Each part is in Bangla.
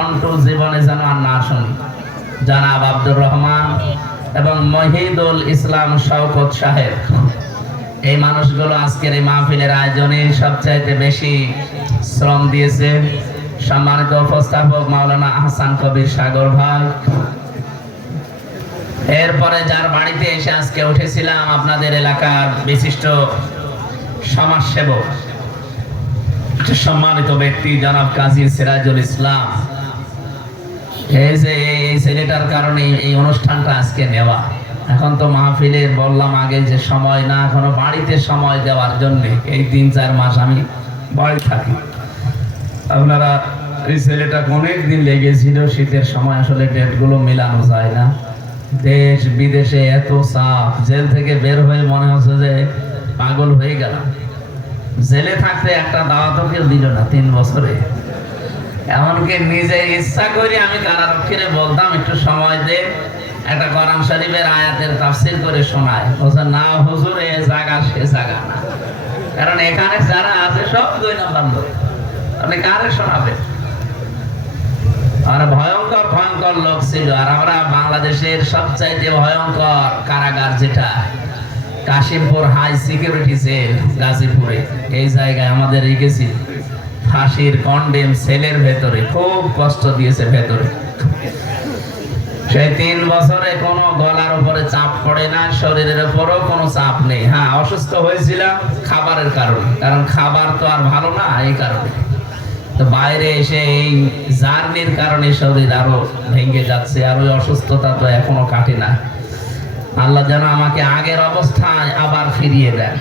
ঘন্ট জীবনে যেন আর না শুনি। জানাব আব্দুর রহমান এবং মহিদুল ইসলাম শওকত সাহেব। এই মানুষগুলো আজকের এই মাহফিলের আয়োজনে সবচাইতে বেশি শ্রম দিয়েছে। সম্মানিত উপস্থাপক মাওলানা আহসান কবির সাগর ভাই। এরপরে যার বাড়িতে এসে আজকে উঠেছিলাম আপনাদের এলাকার বিশিষ্ট সমাজসেবক। সম্মানিত ব্যক্তি জনাব কাজী সিরাজুল ইসলাম। এই যে এই- ছেলেটার কারণে এই অনুষ্ঠানটা আজকে নেওয়া। এখন তো মাহফিলের বললাম আগে যে সময় না, এখনও বাড়িতে সময় দেওয়ার জন্য এই তিন চার মাস আমি বাড়ি থাকি। আপনারা এই ছেলেটা অনেক দিন লেগেছিল, শীতের সময় আসলে ডেটগুলো মেলানো যায় না। দেশ বিদেশে এত চাপ, জেল থেকে বের হয়ে মনে হচ্ছে যে পাগল হয়ে গেলাম। জেলে থাকতে একটা দাওয়াতও কেউ দিল না তিন বছরে। এমনকি নিজে ইচ্ছা করে আমি কারারক্ষীরে বলতাম, একটু সময় দে। একটা কোরআন শরীফের আয়াতের তাফসির করে শোনায়। বলছে, না হুজুর, এ জায়গা, সে জায়গা না। কারণ এখানে যারা আছে, সব দুই নম্বর লোক। আপনি কারে শোনাবেন? আর ভয়ঙ্কর ভয়ঙ্কর লোক ছিল। আর আমরা বাংলাদেশের সবচাইতে ভয়ঙ্কর কারাগার যেটা, কাশিমপুর হাই সিকিউরিটি জেল, গাজীপুরে। এই জায়গায় আমাদের রেখেছি। ফাঁসির কন্ডেম সেলের ভেতরে, খুব কষ্ট দিয়েছে ভেতরে। সেই তিন বছরে কোনো গলার উপরে চাপ পড়ে না, শরীরের উপরও কোনো চাপ নেই। হ্যাঁ অসুস্থ হয়েছিলাম খাবারের কারণে, কারণ খাবার তো আর ভালো না এই কারণে। তো বাইরে এসে এই জার্নির কারণে শরীর আরও ভেঙে যাচ্ছে, আর ওই অসুস্থতা তো এখনও কাটে না। আল্লাহ যেন আমাকে আগের অবস্থায় আবার ফিরিয়ে দেন।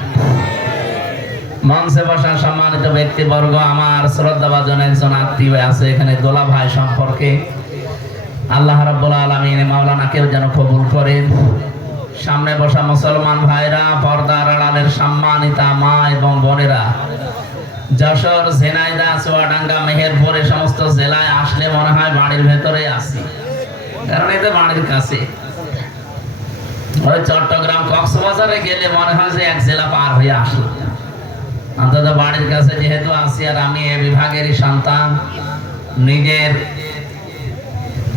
মঞ্চে বসা সম্মানিত ব্যক্তিবর্গ, আমার শ্রদ্ধাভাজন একজন আত্মীয় আছে এখানে দোলা ভাই সম্পর্কে। আল্লাহ রাব্বুল আলামিন মাওলানাকেও যেন কবুল করেন। সামনে বসা মুসলমান ভাইরা, পর্দার আড়ালের সম্মানিতা মা এবং বোনেরা। যশোর ঝেনাইদা চুয়াডাঙ্গা, মেহেরপুর সমস্ত জেলায় আসলে মনে হয় বাড়ির ভেতরে আসি কারণ এতে বাড়ির কাছে। ওই চট্টগ্রাম কক্সবাজারে গেলে মনে হয় যে এক জেলা পার হয়ে আসলো অন্তত বাড়ির কাছে যেহেতু আছি আর আমি এ বিভাগেরই সন্তান, নিজের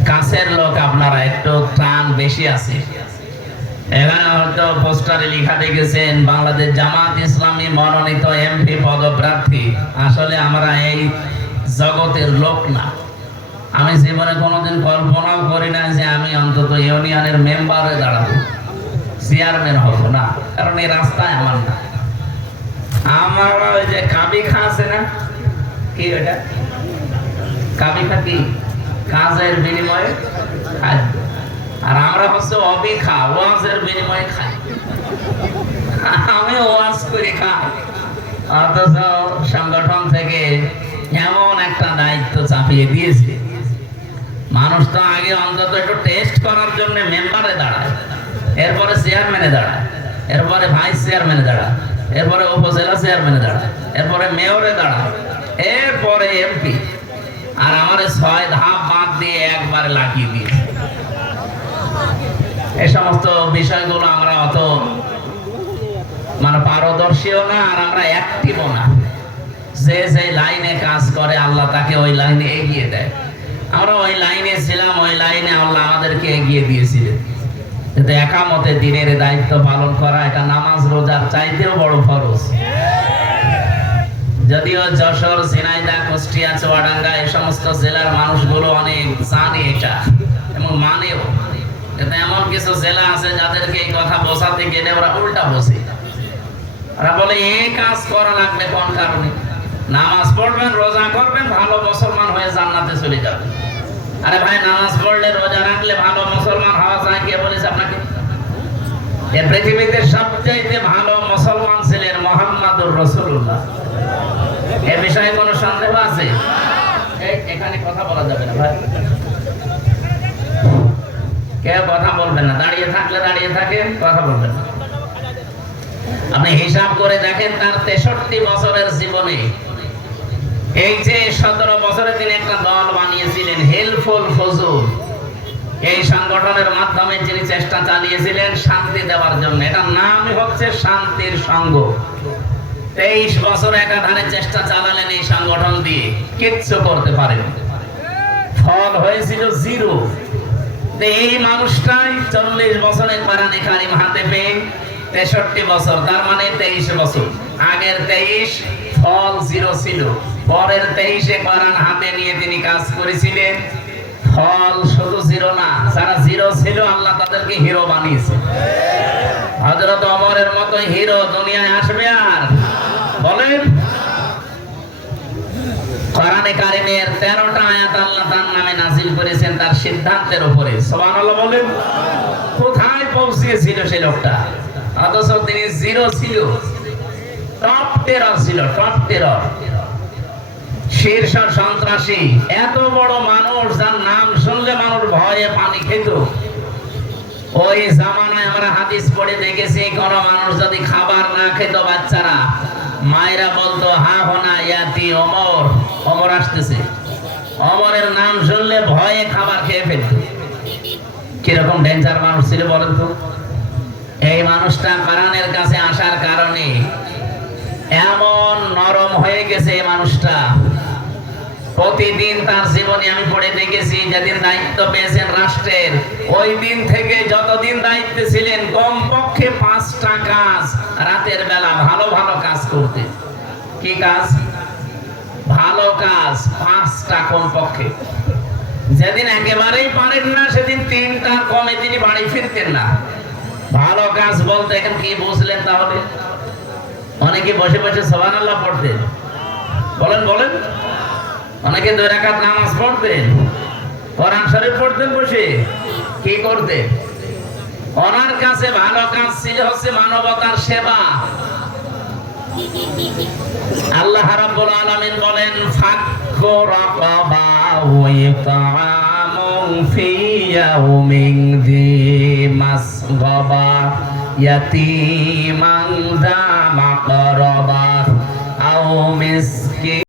কাছের লোক আপনারা একটু টান বেশি আছে। এখানে হয়তো পোস্টারে লেখা দেখেছেন, বাংলাদেশ জামাত ইসলামী মনোনীত এমপি পদপ্রার্থী। আসলে আমরা এই জগতের লোক না। আমি জীবনে কোনোদিন কল্পনাও করি না যে আমি অন্তত ইউনিয়নের মেম্বারে দাঁড়াবো, চেয়ারম্যান হব না, কারণ এই রাস্তায় আমার না। আমার ওই যে কাবি খা আছে না? কি ওটা কাবি খা কি? কাজের বিনিময়ে খাদ্য আর আমরা হচ্ছে অবিখা, ওয়াজের বিনিময়ে খাই। আমি ওয়াজ করে খাই। অথচ সংগঠন থেকে এমন একটা দায়িত্ব চাপিয়ে দিয়েছে। মানুষ তো আগে অন্তত একটু টেস্ট করার জন্য মেম্বারে দাঁড়ায়। এরপরে চেয়ারম্যানে দাঁড়ায়। এরপরে ভাইস চেয়ারম্যানে দাঁড়ায় এরপরে উপজেলা চেয়ারম্যানে দাঁড়ায় এরপরে মেয়রে দাঁড়ায় এরপরে এমপি। আর আমার ছয় ধাপ বাদ দিয়ে একবারে লাগিয়ে দিয়েছে এই সমস্ত বিষয়গুলো আমরা অত মানে পারদর্শীও না, আর আমরা অ্যাক্টিভও না। যে যে লাইনে কাজ করে, আল্লাহ তাকে ওই লাইনে এগিয়ে দেয়। আমরা ওই লাইনে ছিলাম, ওই লাইনে আল্লাহ আমাদেরকে এগিয়ে দিয়েছিলেন। কিন্তু একামতে দিনের দায়িত্ব পালন করা, এটা নামাজ রোজার চাইতেও বড় ফরজ। যদিও যশোর ঝিনাইদা কুষ্টিয়া, চুয়াডাঙ্গা এই সমস্ত জেলার মানুষগুলো অনেক জানে এটা এবং মানেও। কিন্তু এমন কিছু জেলা আছে যাদেরকে এই কথা বোঝাতে গেলে ওরা উল্টা বোঝে। ওরা বলে এই কাজ করা লাগবে কোন কারণে? নামাজ পড়বেন, রোজা করবেন, ভালো মুসলমান হয়ে জান্নাতে চলে যাবেন। আরে ভাই, নামাজ পড়লে রোজা রাখলে ভালো মুসলমান হওয়া যায় কে বলেছে আপনাকে এ পৃথিবীতে ভালো মুসলমান ছিলেন মোহাম্মদুর রসুল্লাহ এ বিষয়ে সন্দেহ আছে? এখানে কথা বলা যাবে না, ভাই। কেউ কথা বলবেন না, দাঁড়িয়ে থাকলে দাঁড়িয়ে কথা বলবেন না। আপনি হিসাব করে দেখেন তার তেষট্টি বছরের জীবনে, এই যে সতেরো বছরে এই সংগঠনের মাধ্যমে যিনি চেষ্টা চালিয়েছিলেন শান্তি দেওয়ার জন্য। এটার নামই হচ্ছে শান্তির সঙ্গ। তেইশ বছর একাধারে চেষ্টা চালালেন এই সংগঠন দিয়ে। কিচ্ছু করতে পারেন। ফল হয়েছিল জিরো। এই মানুষটাই চল্লিশ বছরের পারানি কারিম হাতে পেয়ে তেষট্টি বছর, তার মানে তেইশ বছর। আগের তেইশ ফল জিরো ছিল। পরের তেইশে কোরআন হাতে নিয়ে তিনি কাজ করেছিলেন। ফল শুধু জিরো না, যারা জিরো ছিল, আল্লাহ তাদেরকে হিরো বানিয়েছে। হজরত অমরের মতো হিরো দুনিয়ায় আসবে আর? বলেন। কোরআনে কারিমের 13টা আয়াত আল্লাহ তার নামে নাজিল করেছেন, তার সিদ্ধান্তের উপরে। সুবহানাল্লাহ বলেন। কোথায় পৌঁছিয়েছিল সেই লোকটা? অথচ তিনি জিরো ছিল। টপ টেরর ছিল টপ টেরর শীর্ষ সন্ত্রাসী। এত বড় মানুষ যার নাম শুনলে মানুষ ভয়ে পানি খেত। ওই জামানায় আমরা হাদিস পড়ে দেখেছি, কোন মানুষ যদি খাবার না খেত বাচ্চারা, মায়েরা বলতো, হা হোনা, ইয়াতি অমর অমর আসতেছে। অমরের নাম শুনলে ভয়ে খাবার খেয়ে ফেলত। কীরকম ডেঞ্জার মানুষ ছিল বলেন তো? এই মানুষটা কোরআনের কাছে আসার কারণে এমন নরম হয়ে গেছে এই মানুষটা। প্রতিদিন তার জীবনে আমি পড়ে দেখেছি যেদিন দায়িত্ব পেয়েছেন রাষ্ট্রের। ওই দিন থেকে যতদিন দায়িত্বে ছিলেন কম পক্ষে পাঁচটা কাজ রাতের বেলা ভালো ভালো কাজ করতে কি কাজ? ভালো কাজ পাঁচটা কম পক্ষে যেদিন একেবারেই পারেন না, সেদিন তিনটা কমে তিনি বাড়ি ফিরতেন না। ভালো কাজ বলতে এখন কি বুঝলেন তাহলে? অনেকে বসে বসে সোহান আল্লাহ পড়তেন। বলেন বলেন। অনেকে দুই রাকাত নামাজ পড়তেন। কোরআন শরীফ পড়তেন বসে। কি করতেন ওনার কাছে ভালো কাজ ছিল হচ্ছে মানবতার সেবা। আল্লাহ রাব্বুল আলামিন বলেন ফাক্কু রাকাবা ওয়া ইতআমুন ফি ইয়াউমিন যি মাসগাবা ইয়াতীমান যা মাকরাবা আও মিসকিন